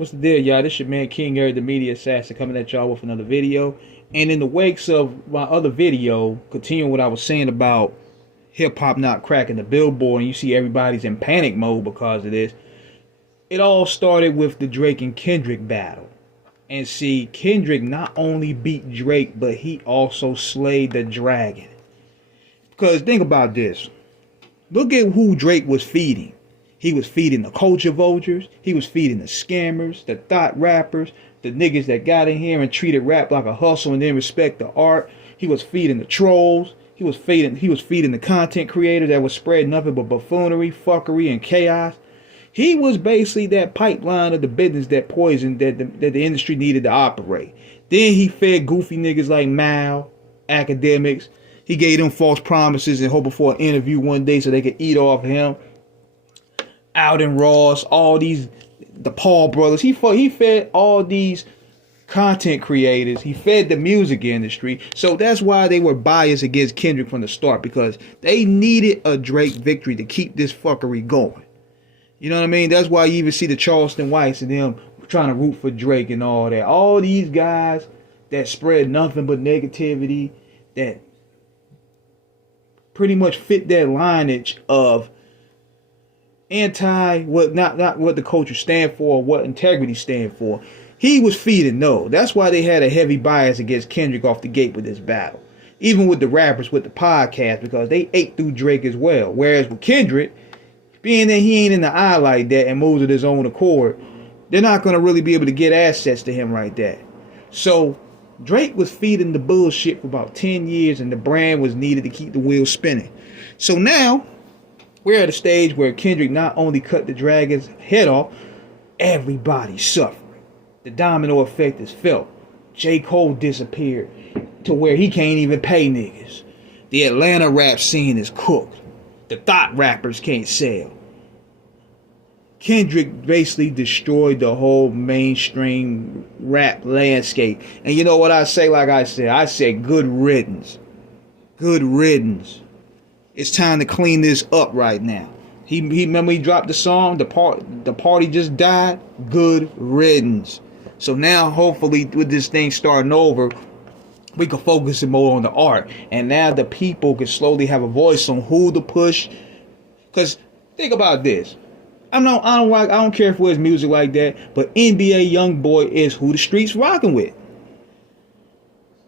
What's the deal, y'all? This your man King Eric, the media assassin, coming at y'all with another video. And in the wakes of my other video, continuing what I was saying about hip hop not cracking the billboard, and you see everybody's in panic mode because of this. It all started with the Drake and Kendrick battle. And see, Kendrick not only beat Drake, but he also slayed the dragon. Because think about this. Look at who Drake was feeding. He was feeding the culture vultures. He was feeding the scammers, the thought rappers, the niggas that got in here and treated rap like a hustle and didn't respect the art. He was feeding the trolls. He was feeding the content creators that was spreading nothing but buffoonery, fuckery, and chaos. He was basically that pipeline of the business that poisoned that the industry needed to operate. Then he fed goofy niggas like Mal, academics. He gave them false promises and hoping for an interview one day so they could eat off him. Alden Ross, all these, the Paul brothers. He fed all these content creators. He fed the music industry. So that's why they were biased against Kendrick from the start, because they needed a Drake victory to keep this fuckery going. You know what I mean? That's why you even see the Charleston Whites and them trying to root for Drake and all that. All these guys that spread nothing but negativity, that pretty much fit that lineage of not what the culture stand for, or what integrity stand for. He was feeding those. That's why they had a heavy bias against Kendrick off the gate with this battle. Even with the rappers, with the podcast, because they ate through Drake as well. Whereas with Kendrick, being that he ain't in the eye like that and moves at his own accord, they're not going to really be able to get assets to him like that. So Drake was feeding the bullshit for about 10 years, and the brand was needed to keep the wheels spinning. So now we're at a stage where Kendrick not only cut the dragon's head off, everybody's suffering. The domino effect is felt. J. Cole disappeared to where he can't even pay niggas. The Atlanta rap scene is cooked. The thought rappers can't sell. Kendrick basically destroyed the whole mainstream rap landscape. And you know what I say? Like I said, good riddance. Good riddance. It's time to clean this up right now. He remember he dropped the song, the party just died. Good riddance. So now, hopefully, with this thing starting over, we can focus more on the art, and now the people can slowly have a voice on who to push. Cause think about this. I don't care if it's music like that, but NBA YoungBoy is who the streets rocking with.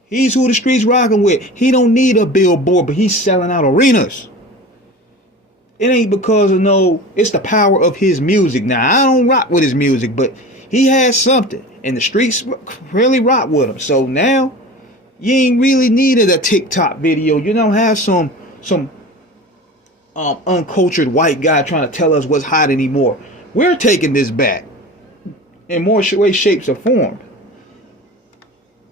He's who the streets rocking with. He don't need a billboard, but he's selling out arenas. It ain't because of it's the power of his music. Now, I don't rock with his music, but he has something, and the streets really rock with him. So now, you ain't really needed a TikTok video. You don't have some uncultured white guy trying to tell us what's hot anymore. We're taking this back in more ways, shapes, or form.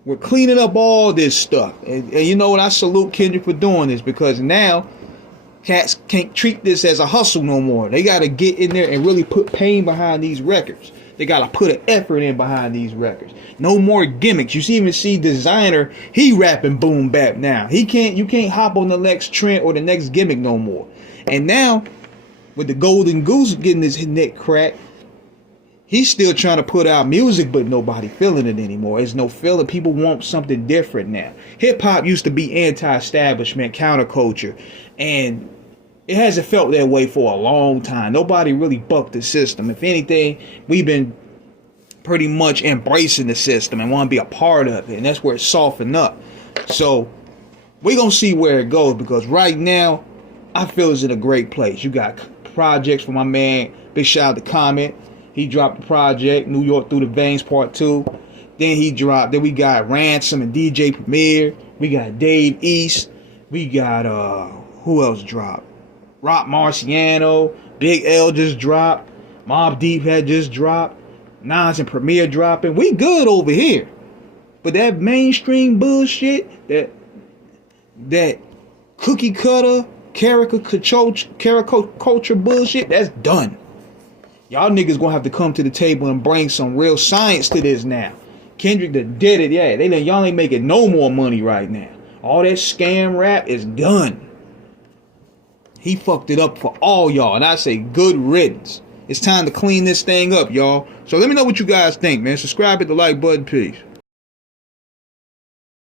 We're cleaning up all this stuff. And you know what? I salute Kendrick for doing this, because now cats can't treat this as a hustle no more. They got to get in there and really put pain behind these records. They got to put an effort in behind these records. No more gimmicks. You even see Designer, he rapping boom bap now. You can't hop on the next trend or the next gimmick no more. And now, with the Golden Goose getting his neck cracked, he's still trying to put out music, but nobody feeling it anymore. There's no feeling. People want something different now. Hip hop used to be anti-establishment, counterculture, and it hasn't felt that way for a long time. Nobody really bucked the system. If anything, we've been pretty much embracing the system and want to be a part of it, and that's where it's softened up. So we're gonna see where it goes, because right now I feel it's in a great place. You got projects from my man, big shout out to Comment. He dropped the project New York Through the Veins Part 2. Then we got Ransom and DJ Premier. We got Dave East. We got who else dropped? Rock Marciano. Big L just dropped. Mobb Deep had just dropped. Nas and Premier dropping. We good over here. But that mainstream bullshit, that cookie cutter, caricature bullshit, that's done. Y'all niggas gonna have to come to the table and bring some real science to this now. Kendrick done did it, yeah. Y'all ain't making no more money right now. All that scam rap is done. He fucked it up for all y'all, and I say good riddance. It's time to clean this thing up, y'all. So let me know what you guys think, man. Subscribe, hit the like button. Peace.